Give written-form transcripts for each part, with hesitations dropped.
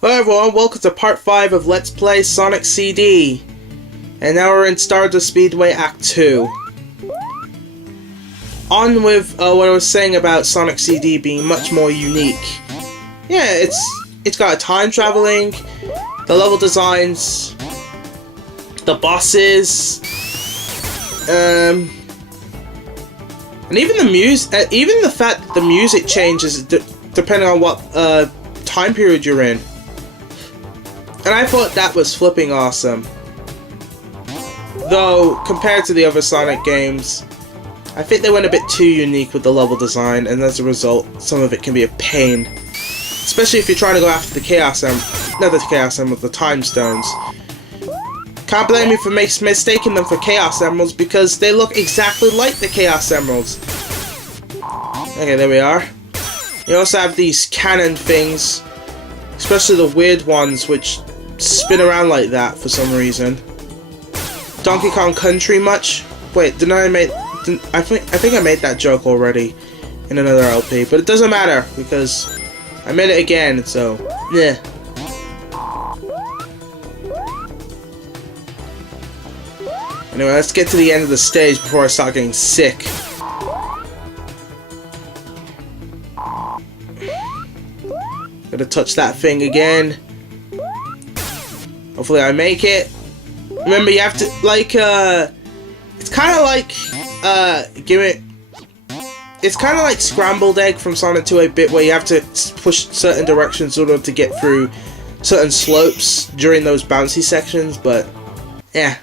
Hello everyone, welcome to part 5 of Let's Play Sonic CD. And now we're in Stardust Speedway Act 2. On with what I was saying about Sonic CD being much more unique. Yeah, it's got a time traveling, the level designs, the bosses, and even the music, even the fact that the music changes depending on what time period you're in. And I thought that was flipping awesome. Though, compared to the other Sonic games, I think they went a bit too unique with the level design, and as a result, some of it can be a pain. Especially if you're trying to go after the Chaos Emerald, not the Chaos Emerald, the Time Stones. Can't blame me for mistaking them for Chaos Emeralds, because they look exactly like the Chaos Emeralds. Okay, there we are. You also have these cannon things, especially the weird ones which spin around like that for some reason. Donkey Kong Country much? Wait, I think I made that joke already in another LP, but it doesn't matter because I made it again, so yeah. Anyway, let's get to the end of the stage before I start getting sick. Gotta touch that thing again. Hopefully I make it. Remember, you have to, like, it's kind of like, it's kind of like Scrambled Egg from Sonic 2-8-bit, where you have to push certain directions in order to get through certain slopes during those bouncy sections, but, yeah.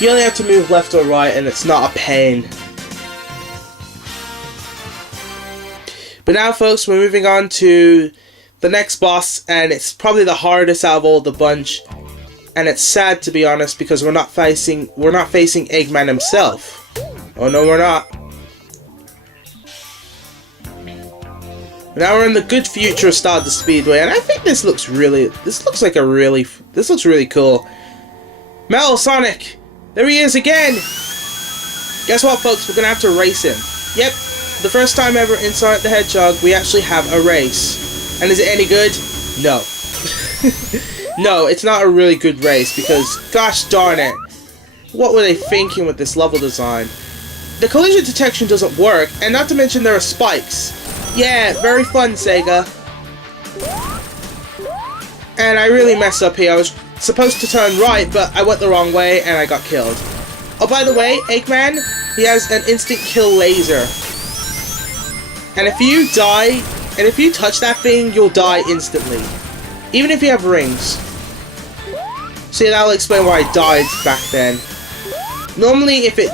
You only have to move left or right, and it's not a pain. But now, folks, we're moving on to the next boss, and it's probably the hardest out of all the bunch. And it's sad, to be honest, because we're not facing Eggman himself. Oh no, we're not. Now we're in the good future of Stardust Speedway, and I think this looks really cool. Metal Sonic, there he is again. Guess what, folks? We're gonna have to race him. Yep. The first time ever in Sonic the Hedgehog, we actually have a race. And is it any good? No. No, it's not a really good race because, gosh darn it, what were they thinking with this level design? The collision detection doesn't work, and not to mention there are spikes. Yeah, very fun, Sega. And I really messed up here. I was supposed to turn right, but I went the wrong way and I got killed. Oh, by the way, Eggman, he has an instant kill laser. And if you die, and if you touch that thing, you'll die instantly. Even if you have rings. See, that'll explain why I died back then. Normally, if it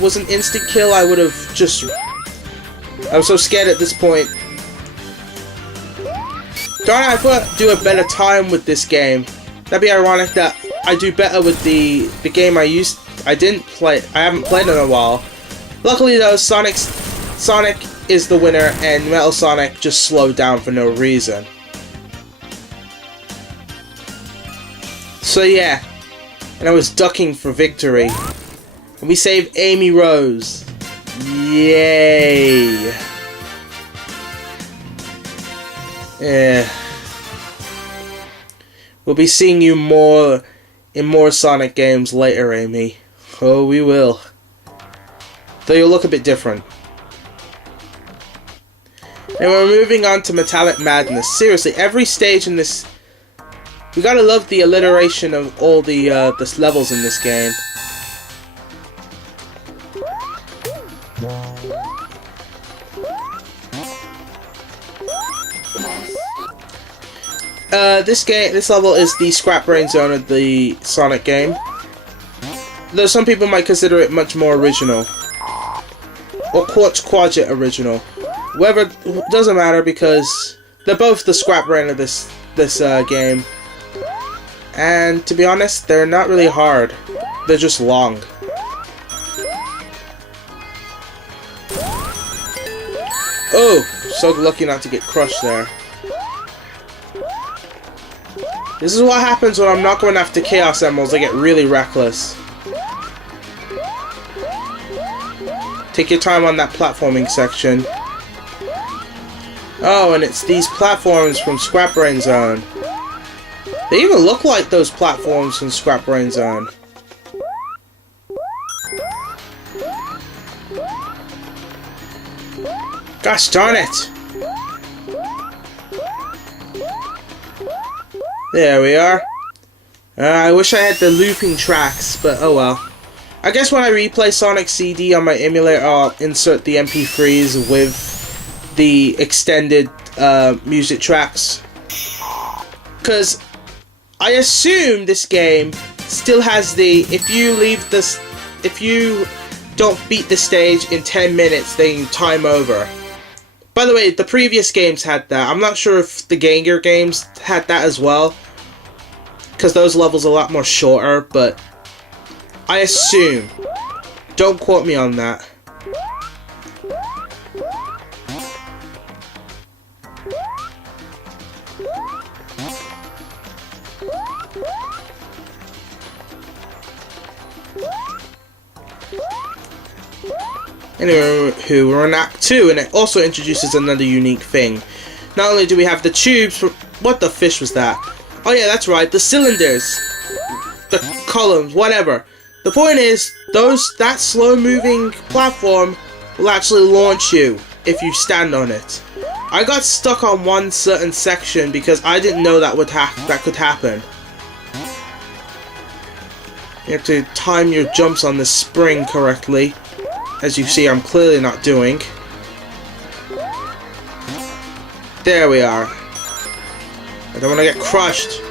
was an instant kill, I would have just... I was so scared at this point. Darn it, I thought I'd do a better time with this game. That'd be ironic that I do better with the game I haven't played in a while. Luckily though, Sonic is the winner, and Metal Sonic just slowed down for no reason. So yeah, and I was ducking for victory. And we saved Amy Rose. Yay! Yeah. We'll be seeing you in more Sonic games later, Amy. Oh, we will. Though you'll look a bit different. And we're moving on to Metallic Madness. Seriously, every stage in this... We gotta love the alliteration of all the levels in this game. This level is the Scrap Brain Zone of the Sonic game. Though some people might consider it much more original. Or Quartz Quadget original. Whether, doesn't matter because they're both the Scrap Brain of this game. And to be honest, they're not really hard. They're just long. Oh, so lucky not to get crushed there. This is what happens when I'm not going after Chaos Emeralds. I get really reckless. Take your time on that platforming section. Oh, and it's these platforms from Scrap Brain Zone. They even look like those platforms from Scrap Brain Zone. Gosh darn it! There we are. I wish I had the looping tracks, but oh well. I guess when I replay Sonic CD on my emulator, I'll insert the MP3s with the extended music tracks. Because I assume this game still has the if you don't beat the stage in 10 minutes, then time over. By the way, the previous games had that. I'm not sure if the Game Gear games had that as well, because those levels are a lot more shorter, but I assume. Don't quote me on that. Anyway, we're in Act 2, and it also introduces another unique thing. Not only do we have the tubes from... What the fish was that? Oh yeah, that's right, the cylinders. The columns, whatever. The point is, that slow-moving platform will actually launch you if you stand on it. I got stuck on one certain section because I didn't know that could happen. You have to time your jumps on the spring correctly. As you see, I'm clearly not doing. There we are. I don't want to get crushed.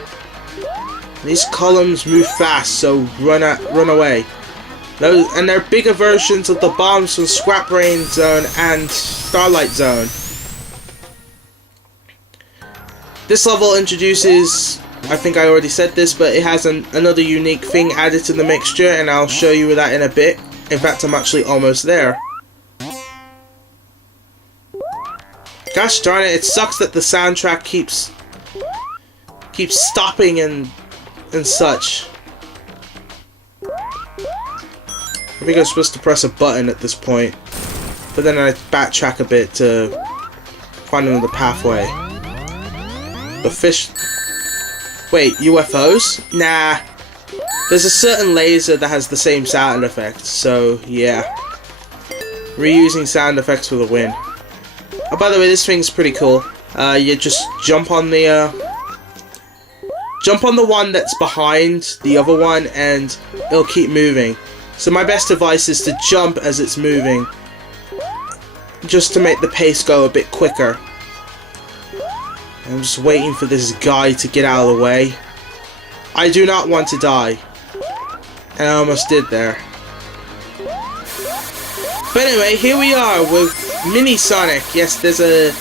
These columns move fast, so run away. And they're bigger versions of the bombs from Scrap Brain Zone and Starlight Zone. This level introduces, I think I already said this, but it has another unique thing added to the mixture, and I'll show you that in a bit. In fact, I'm actually almost there. Gosh darn it, it sucks that the soundtrack keeps stopping and such. I think I'm supposed to press a button at this point, but then I backtrack a bit to find another pathway. The fish... Wait, UFOs? Nah. There's a certain laser that has the same sound effect, so yeah. Reusing sound effects for the win. Oh, by the way, this thing's pretty cool. You just jump on the one that's behind the other one, and it'll keep moving. So my best advice is to jump as it's moving, just to make the pace go a bit quicker. I'm just waiting for this guy to get out of the way. I do not want to die. And I almost did there. But anyway, here we are with Mini Sonic. Yes, there's a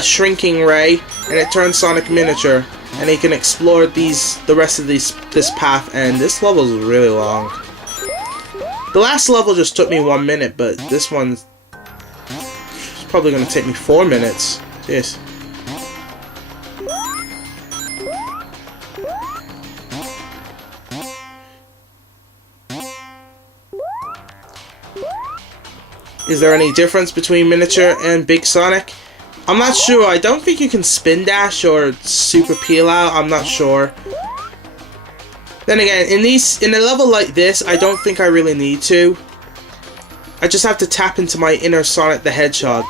shrinking ray, and it turns Sonic miniature, and he can explore the rest of this path. And this level is really long. The last level just took me 1 minute, but this one's probably going to take me 4 minutes. Jeez. Is there any difference between miniature and Big Sonic? I'm not sure. I don't think you can spin dash or super peel out. I'm not sure. Then again, in a level like this, I don't think I really need to. I just have to tap into my inner Sonic the Hedgehog.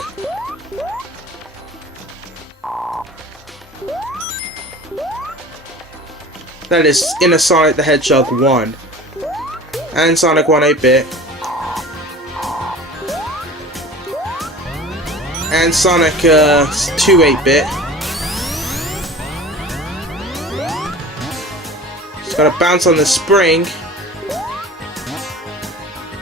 That is inner Sonic the Hedgehog 1. And Sonic 1 8-bit. And Sonic 2 8-bit. Just gotta bounce on the spring.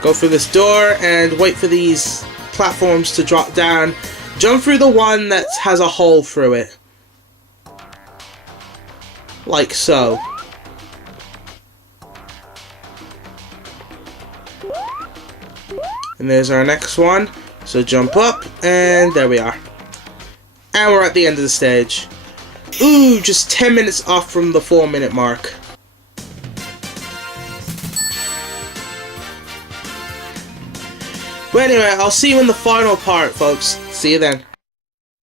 Go through this door and wait for these platforms to drop down. Jump through the one that has a hole through it. Like so. And there's our next one. So jump up, and there we are. And we're at the end of the stage. Ooh, just 10 minutes off from the 4-minute mark. But anyway, I'll see you in the final part, folks. See you then.